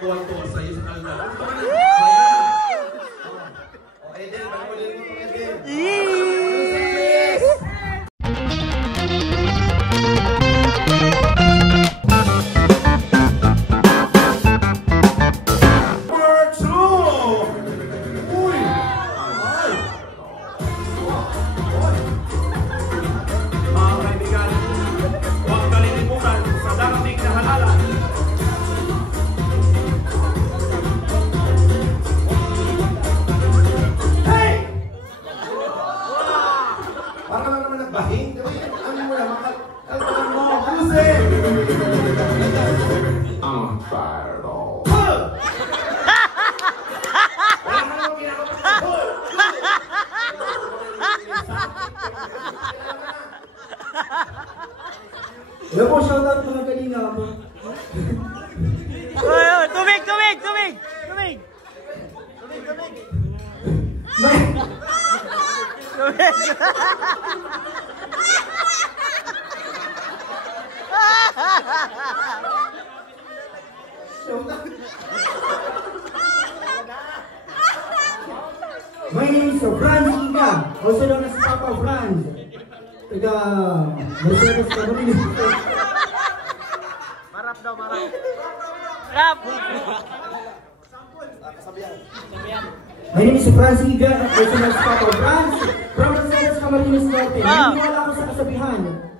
Tuwan-tuwa sa'yo sa kalda. Edel, bago din mo Edel. I'm fired all. Alam mo, shoutout mga kalinga ako. Tubig! My name is Franz Iga, also known as Papa Franz. Taga Mercedes Camarines. Marap daw, marap. Rap! My name is Franz Iga, also known as Papa Franz, from Mercedes Camarines Norte. Naniniwala ako sa kasabihan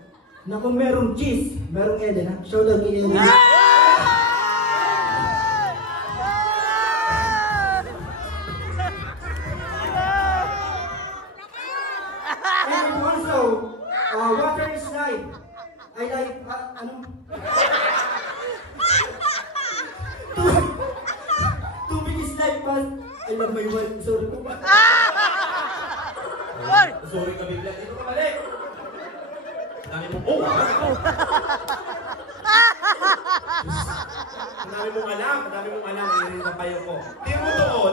na kung merong cheese, merong Eden. Shoutout kay Eden. And also, water is life. I like, tubig is life, but I love my wife. Sorry po ba? Sorry ka bigla. Dito ka balik. Dami mo, Madami mong alam, narinig na kayo ko.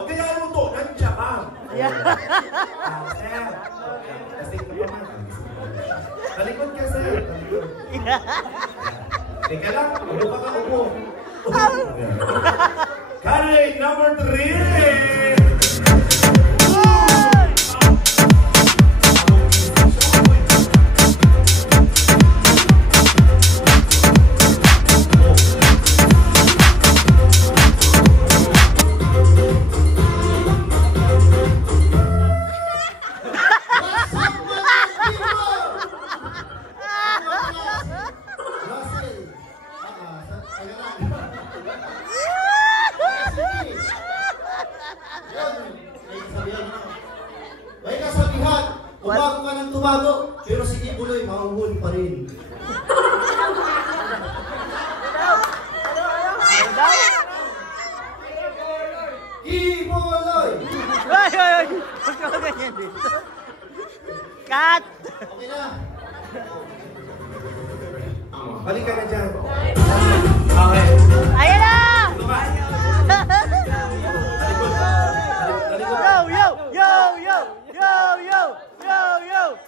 Tingnan mo to, nandiyan ka. Sir, kasing ka pa man. Talikod ka, sir. Teka lang, upo ka. Candidate number 3! May kasabihan, tumago ka ng tumago, pero si Ibuloy mahuhuli pa rin. Ibuloy! Ay! Huwag ka ganyan dito. Cut! Okay na. Balik ka na dyan. Okay. Ayan na! Yo!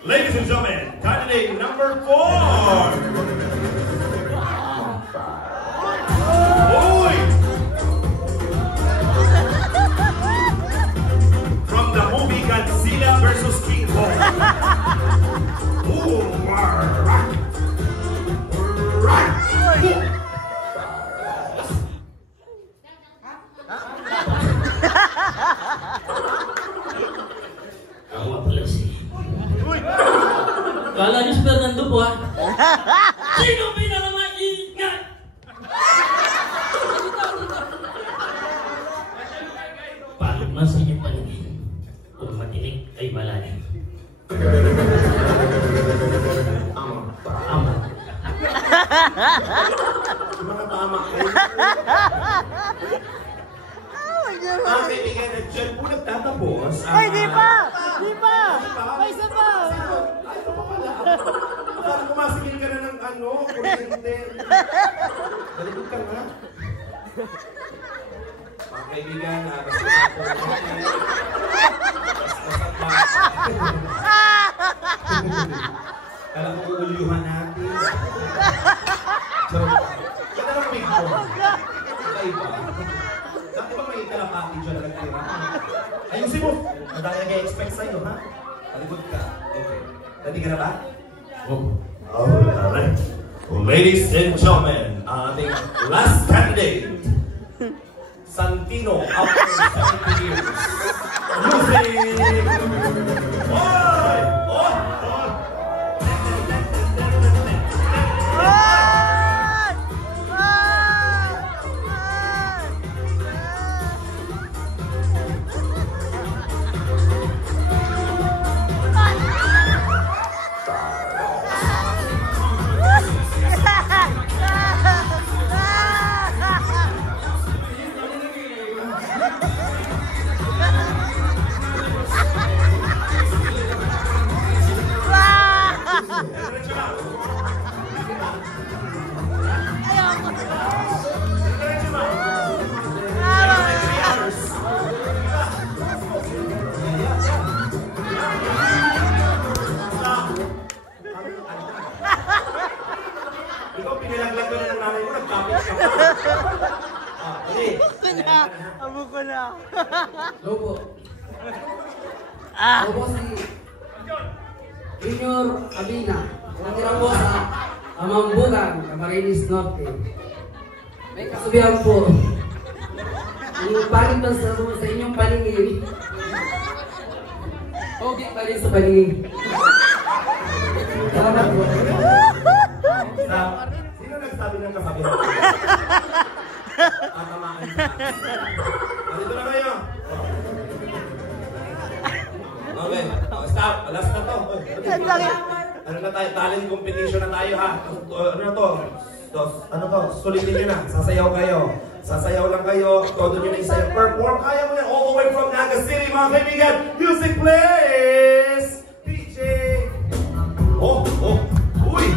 Ladies and gentlemen, candidate number 4! Boy! From the movie Godzilla vs. King Kong. Kala niyo si Fernando po ha? Sino pinakamaingat? Palmas sa inyong paligid. Kung matinik ay malalim. Yung mga tama kayo. Mga kaibigan, at dyan po nagtatapos. Ay, di pa! Di pa! May isa pa! Ay, ito pa pala. Parang kumasigil ka na ng ano, kuryente. Balikod ka nga. Mga kaibigan, basta po natin. Kala ko uulyuhan natin. Charot. Ganda ng wig ko. Kakaiba. Dati ba may kalapati dyan na nagtira? Ayusin mo! Madami nag-expect sa'yo, ha? Talikod ka. Okay. Ready ka na ba? Oh. Alright. Ladies and gentlemen, ating last candidate. Santino, after 70 years. Music! Oy! Oh! Ikaw pinilaglag ko na ng nanay mo, nag-topic ka pa. Abo ko na. Lobo. Ah! Lobo si Junior Abina. Natira po sa Amambulan, Camarines Norte. May kasubihan po. Yung paling ba sa inyong paningin? Okay pa rin sa paningin. Salamat po. Sino nagsabi ng kasabihan? Tatamaan sa akin. Dito na kayo. Okay. Stop. Last na to. Ano na tayo? Talent competition na tayo, ha? Ano na to? Ano to? Sulitin nyo na. Sasayaw kayo. Sasayaw lang kayo. Todo nyo na isayaw. Perform. Kaya mo yan. All the way from Naga City, mga kaibigan. Music please! DJ! Oh! Oh! Uy!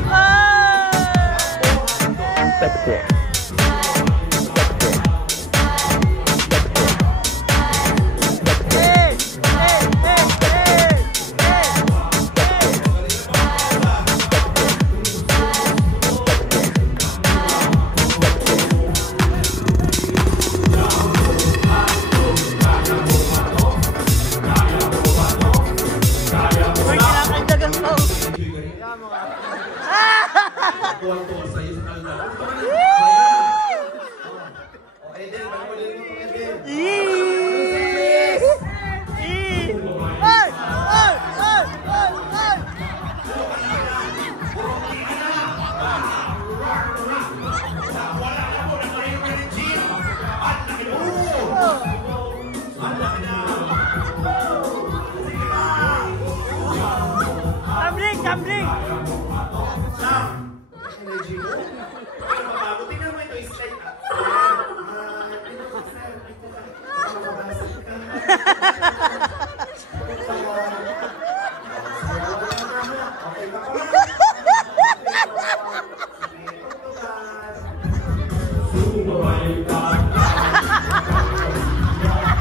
Tuwang-tuwa sa'yo sa kalda. Oh, Eden, pagpulin mo ito, Eden. Ay! Ay! Ay! Ay! Ay! Tumbling! Tumbling! Energy mo. Ano ba bago? Tingnan mo ito, slide up. Okay ba ko?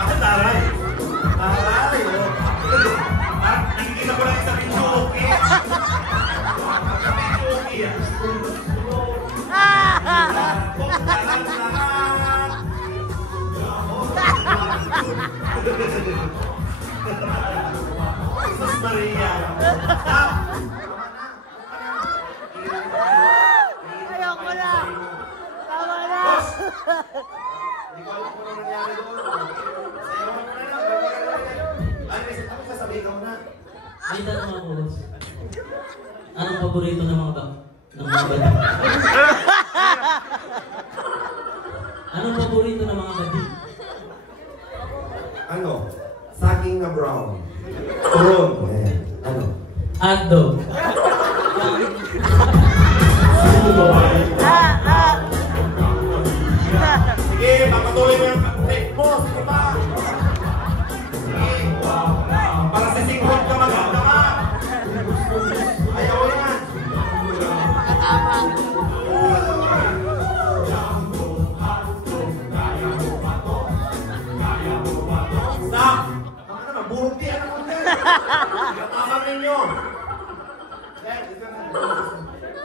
Ako taray. Taray, oh. Nakikita ko lang sa video, okay? Video, okay, Jesus Maria. Ayoko na! Tama na! Boss! Hindi ko alam kung ano nangyari doon. Sayaw mo na lang. Ay, may ako sasabihin ko na. Ay, tanong ako, boss. Anong paborito ng mga badi? Anong paborito ng mga badi? Ano? Saging na brown. Turon. Ano? Hotdog. Sino ba?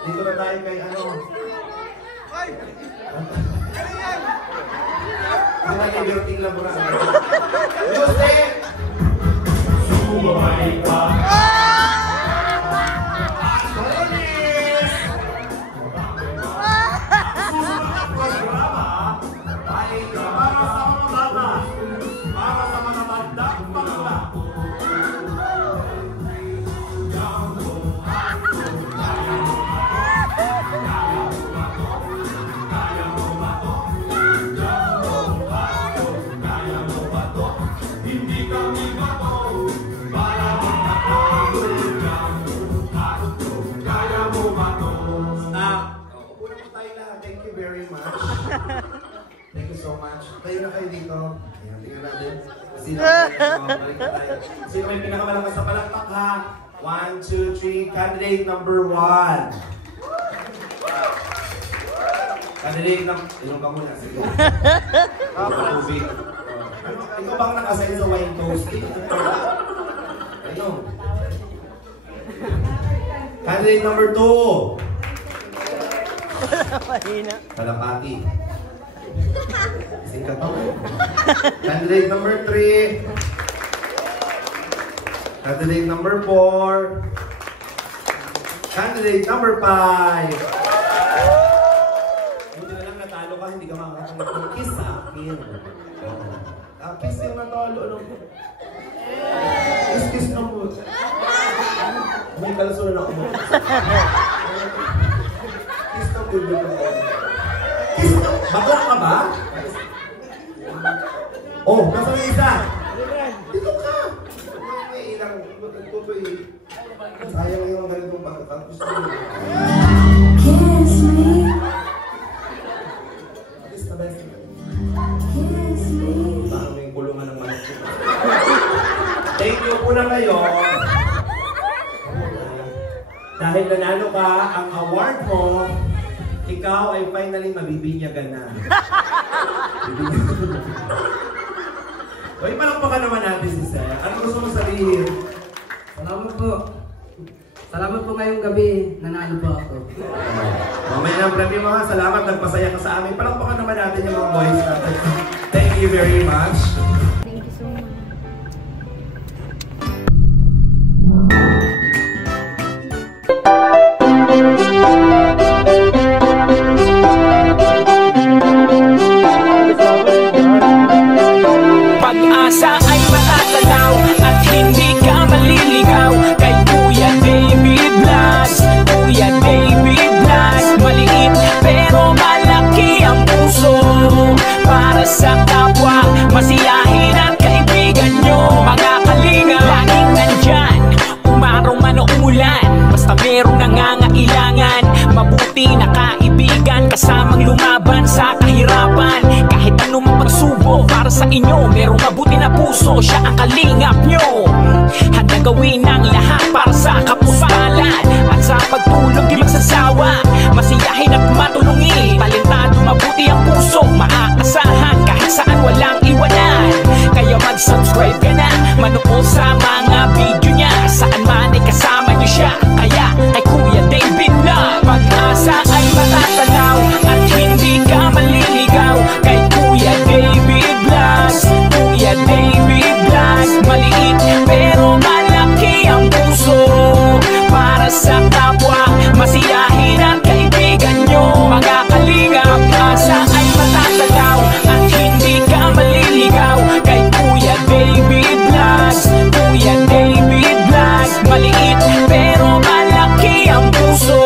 Dito na tayo kay ano. Hindi na liberting lang muna. Music! Sumabay ka. Balones! Susunod na programa ay para sa mga bata. Para sa mga bandang pangula. Thank you very much. Thank you so much. Tayo na kayo dito. Ayan, tingnan natin. Sino may pinakamalakas sa palakpak ha? 1, 2, 3. Candidate number 1. Candidate number... Ilong ka muna. Sige. Tubig. Ikaw bang nakasign sa wine toasting? Ayun. Candidate number 2. Mahina. Kalapati. Ising ka to. Candidate number 3. Candidate number 4. Candidate number 5. Hindi na lang natalo ka, hindi ka makakatulog. Kiss sa akin. Kiss yung natalo. Kiss na mo. May kalusunan ako mo. Kiss na mo. Kiss na mo. Bakok ka ba? Oh, nasa yung isa? Dito ka. May ilang tutoy. Sayang yung ganitong pagkatapos. Kiss me. Kiss na best. Kiss me. Parang may kulungan ng malas. Thank you po na kayo. Dahil nanalo ka, ang award mo, ikaw ay finally mabibinyagan na. Hoy, palakpakan naman natin si Sir. Ano gusto mo sabihin? Salamat po. Salamat po ngayong gabi. Nanalo po ako. Mamaya ng premyo mga salamat. Nagpasaya ka sa amin. Palakpakan naman natin yung mga boys natin. Thank you very much. Thank you so much. Pag-asa ay matatanaw at hindi ka maliligaw kay Kuya David Blas. Kuya David Blas, maliit pero malaki ang puso para sa kapwa, masiyahin at kaibigan nyo. Mga kalinga, laging nandyan, umaraw man o umulan, basta merong nangangailangan. Mabuti na kaibigan, kasamang lumaban sa kahirapan. Kahit anong pagsubok, para sa inyo merong mabuti na puso, siya ang kalingap nyo. Handa gawin ang lahat para sa kapuskalan at sa pagtulong di magsasawa, masiyahin at matulungin. Talentado, mabuti ang puso, maaasahan kahit saan walang iwanan. Kaya mag-subscribe ka na, manood sa mga video niya, saan man ay kasama niyo siya. Kaya kay Kuya David Blas, pag-asa ay matatanaw at hindi ka maliligaw kay Kuya David Blas. Kuya David Blas, maliit pero malaki ang puso para sa kapwa, masiyahin at kaibigan nyo. Mga kalinga, pag-asa ay matatanaw at hindi ka maliligaw kay Kuya David Blas. Kuya David Blas, maliit pero malaki ang puso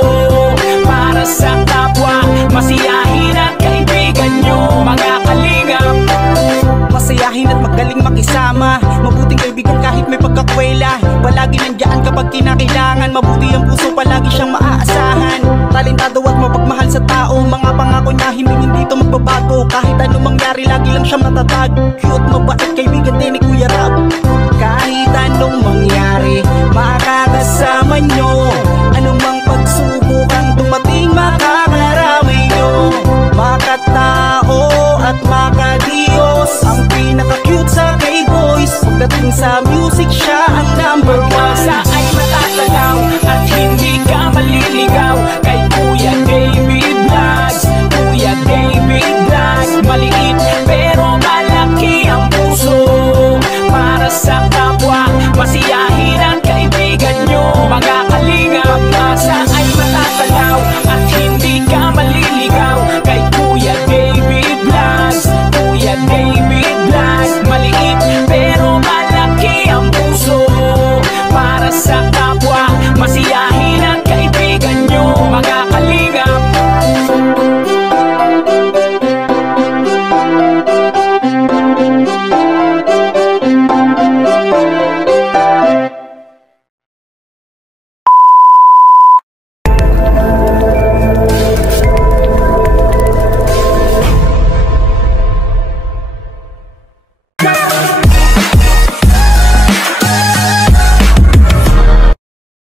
para sa kapwa, masiyahin at kaibigan nyo. Mga kalinga, masayahin at magaling makisama, mabuting kaibigan kahit may pagkakwela, palagi nandiyan kapag kinakailangan. Mabuti ang puso, palagi siyang maaasahan. Talentado at mapagmahal sa tao, mga pangako niya hindi ito magbabago. Kahit anong mangyari, lagi lang siya matatag. Cute, mabait, kaibigan din ni Kuya Rab. Kahit anong mangyari,